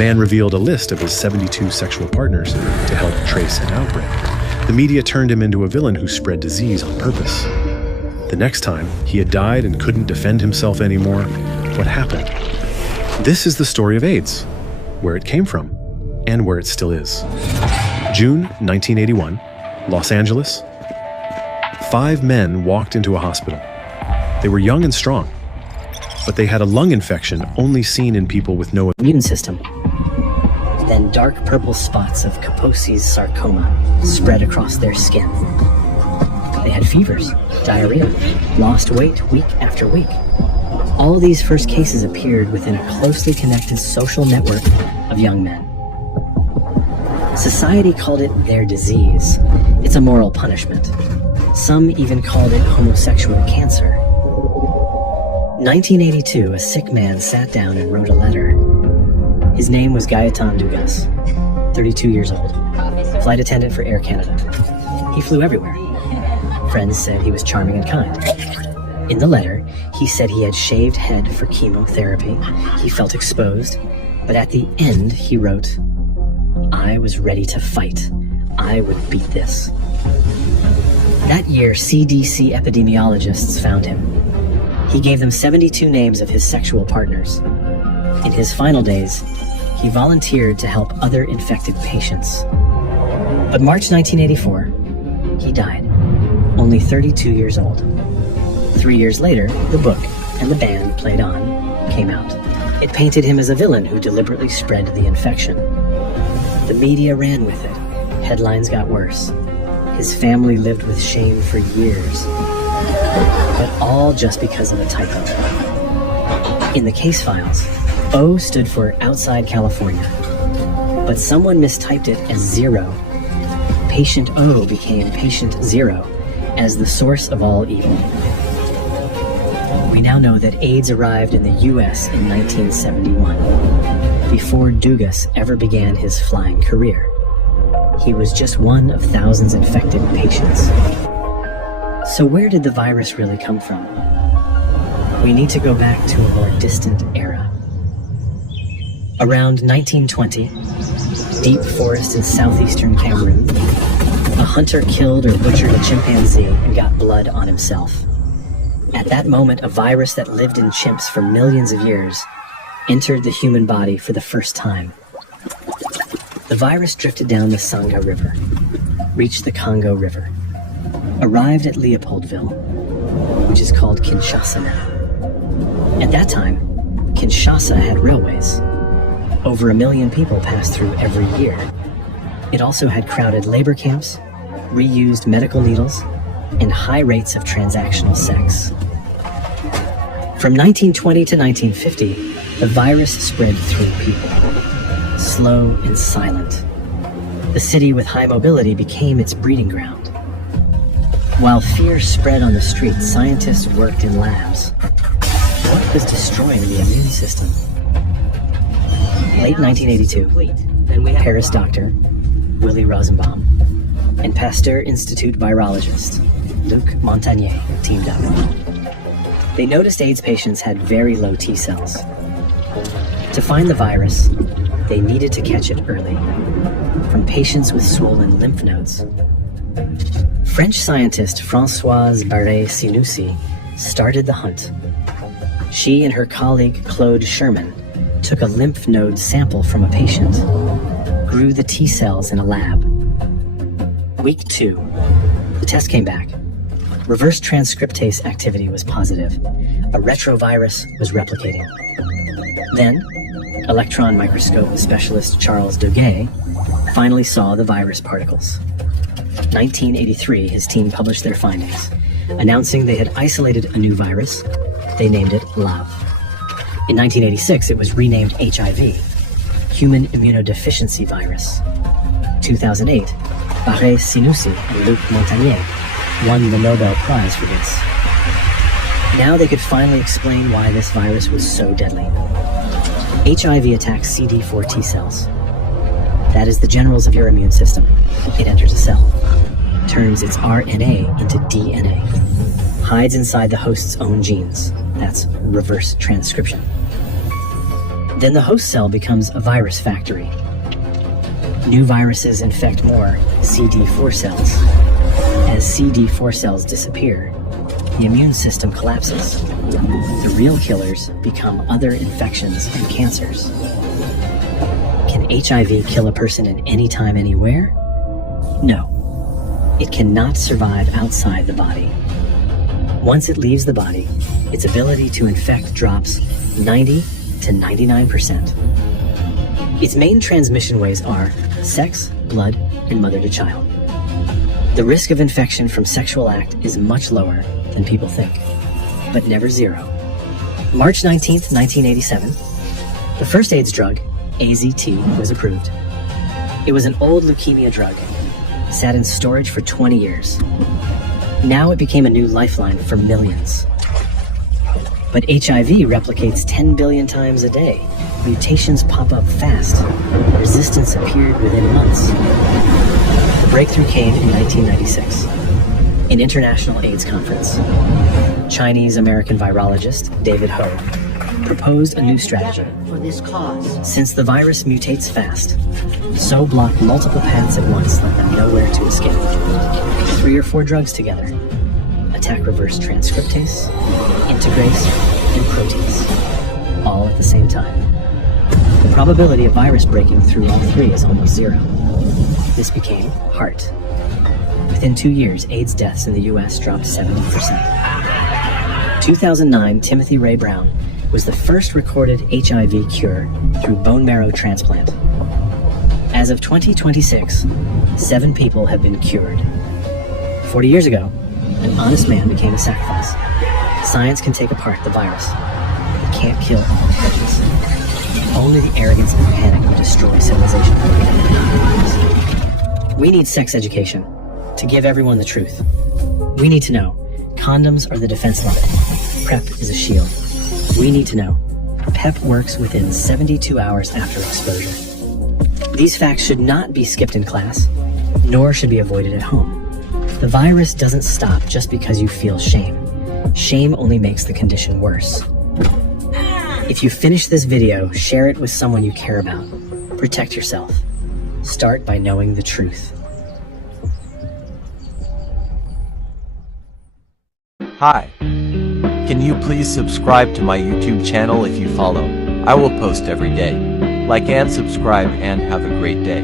man revealed a list of his 72 sexual partners to help trace an outbreak. The media turned him into a villain who spread disease on purpose. The next time he had died and couldn't defend himself anymore, what happened? This is the story of AIDS, where it came from, and where it still is. June 1981, Los Angeles. 5 men walked into a hospital. They were young and strong, but they had a lung infection only seen in people with no immune system. Then dark purple spots of Kaposi's sarcoma spread across their skin. They had fevers, diarrhea, lost weight week after week. All these first cases appeared within a closely connected social network of young men. Society called it their disease. It's a moral punishment. Some even called it homosexual cancer. 1982, a sick man sat down and wrote a letter. His name was Gaetan Dugas, 32 years old, flight attendant for Air Canada. He flew everywhere. Friends said he was charming and kind. In the letter, he said he had shaved head for chemotherapy. He felt exposed, but at the end he wrote, "I was ready to fight. I would beat this." That year, CDC epidemiologists found him. He gave them 72 names of his sexual partners. In his final days, he volunteered to help other infected patients. But March 1984, he died, only 32 years old. 3 years later, the book and the band Played On came out. It painted him as a villain who deliberately spread the infection. The media ran with it. Headlines got worse. His family lived with shame for years. But all just because of a typo. In the case files, O stood for outside California, but someone mistyped it as 0. Patient O became Patient 0 as the source of all evil. We now know that AIDS arrived in the US in 1971, before Dugas ever began his flying career. He was just one of thousands infected patients. So where did the virus really come from? We need to go back to a more distant era. Around 1920, deep forest in southeastern Cameroon, a hunter killed or butchered a chimpanzee and got blood on himself. At that moment, a virus that lived in chimps for millions of years entered the human body for the first time. The virus drifted down the Sangha River, reached the Congo River, arrived at Leopoldville, which is called Kinshasa now. At that time, Kinshasa had railways. Over 1 million people passed through every year. It also had crowded labor camps, reused medical needles, and high rates of transactional sex. From 1920 to 1950, the virus spread through people, slow and silent. The city with high mobility became its breeding ground. While fear spread on the streets, scientists worked in labs. What was destroying the immune system? Late 1982, Paris doctor Willy Rosenbaum and Pasteur Institute virologist Luc Montagnier teamed up. They noticed AIDS patients had very low T cells. To find the virus, they needed to catch it early, from patients with swollen lymph nodes. French scientist Françoise Barré-Sinoussi started the hunt. She and her colleague Claude Sherman took a lymph node sample from a patient, grew the T cells in a lab. Week 2, the test came back. Reverse transcriptase activity was positive. A retrovirus was replicating. Then, electron microscope specialist Charles Duguay finally saw the virus particles. 1983, his team published their findings, announcing they had isolated a new virus. They named it LAV. In 1986, it was renamed HIV, Human Immunodeficiency Virus. 2008, Barré-Sinoussi and Luc Montagnier won the Nobel Prize for this. Now they could finally explain why this virus was so deadly. HIV attacks CD4 T cells. That is the generals of your immune system. It enters a cell, turns its RNA into DNA, hides inside the host's own genes. That's reverse transcription. Then the host cell becomes a virus factory. New viruses infect more CD4 cells. As CD4 cells disappear, the immune system collapses. The real killers become other infections and cancers. Can HIV kill a person in any time, anywhere? No. It cannot survive outside the body. Once it leaves the body, its ability to infect drops 90 to 99%. Its main transmission ways are sex, blood, and mother to child. The risk of infection from sexual act is much lower than people think, but never zero. March 19th, 1987, the first AIDS drug, AZT, was approved. It was an old leukemia drug, sat in storage for 20 years. Now it became a new lifeline for millions. But HIV replicates 10 billion times a day. Mutations pop up fast. Resistance appeared within months. The breakthrough came in 1996, an international AIDS conference. Chinese-American virologist David Ho proposed a new strategy. For this cause. Since the virus mutates fast, so block multiple paths at once, let them know where to escape. 3 or 4 drugs together. Attack reverse transcriptase, integrase, and protease, all at the same time. The probability of virus breaking through all 3 is almost 0. This became HEART. Within 2 years, AIDS deaths in the US dropped 70%. 2009, Timothy Ray Brown was the first recorded HIV cure through bone marrow transplant. As of 2026, 7 people have been cured. 40 years ago, an honest man became a sacrifice. Science can take apart the virus. It can't kill all infections. Only the arrogance and panic will destroy civilization. We need sex education to give everyone the truth. We need to know condoms are the defense line. PrEP is a shield. We need to know PEP works within 72 hours after exposure. These facts should not be skipped in class, nor should be avoided at home. The virus doesn't stop just because you feel shame. Shame only makes the condition worse. If you finish this video, share it with someone you care about. Protect yourself. Start by knowing the truth. Hi. Can you please subscribe to my YouTube channel if you follow? I will post every day. Like and subscribe and have a great day.